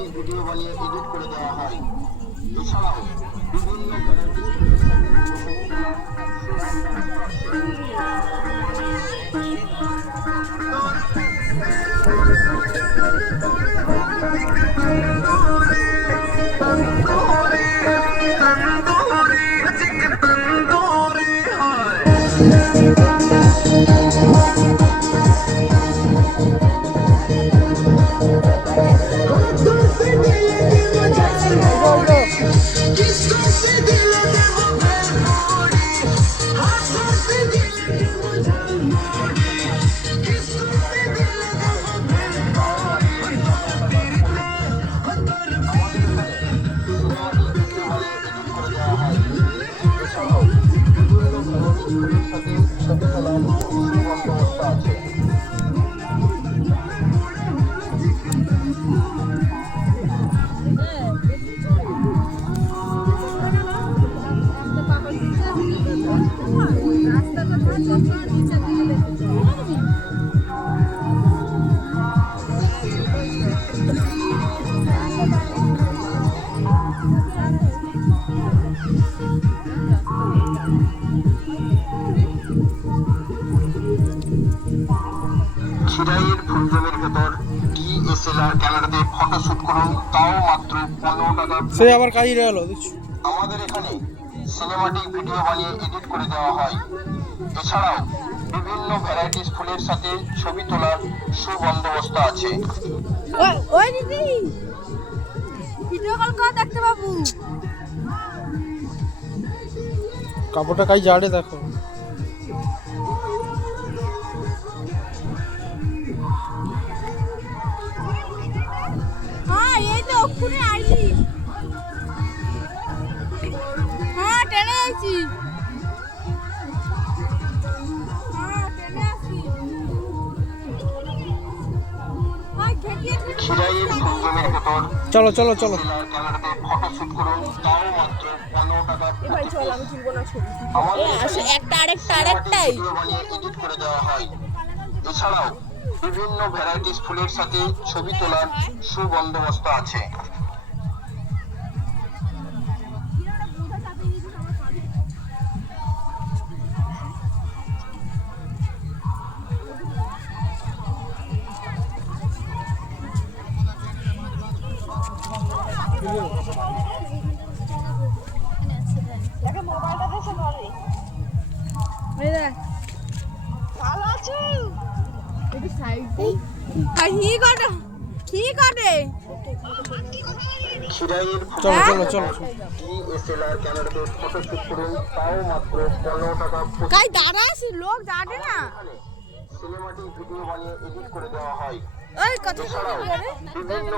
Cinematic video বানিয়ে edit করে দেওয়া হয়। এছাড়াও বিভিন্ন খিরাইয়ের ফুলজমির ভেতর ডিএসএলআর ক্যামেরাতে ফটো শুট করুন, তাও মাত্র 15 টাকা। সে আবার কাজে গেল দেখছি। আমাদের এখানে সিনেমাটিক ভিডিও বানিয়ে এডিট করে দেওয়া হয়। এছাড়াও বিভিন্ন ভ্যারাইটিস ফুলের সাথে ছবি তোলার সুবন্দোবস্ত আছে। ওই দিদি ভিডিও কল কর দেখতে বাবু। কাপড়টা কাই জাড়ে দেখো। হ্যাঁ এই তো ওখানে আইলি। হ্যাঁ টেনে আইছি। হ্যাঁ টেনে আসি। ওই খেকিয়ে খিরাইয়ের ফুলজমির ভেতর চলো চলো চলো। ক্যামেরাতে ফটো শুট করুন, তাও মাত্র 15 টাকা। ভাই চল আমি তুলবো না ছবি। আমাদের আসে এখানে আরেকটাই। ভিডিও বানিয়ে এডিট করে দেওয়া হয়। এছাড়াও বিভিন্ন ভ্যারাইটিস ফুলের সাথে ছবি তোলার সুবন্দোবস্ত আছে। মোবাইলটা দেখে ধরে। এই দেখ ভালো আছো? একটু সাইড দেই। কি করে খিরাইয়ের চলো চলো চলো। ডিএসএলআর ক্যামেরাতে ফটো শুট করুন, তাও মাত্র 15 টাকা। কাই দাঁড়া আছে লোক দাঁড়ে না। সিনেমাটিক ভিডিও বানিয়ে এডিট করে দেওয়া হয়। ওই কত এছাড়াও বিভিন্ন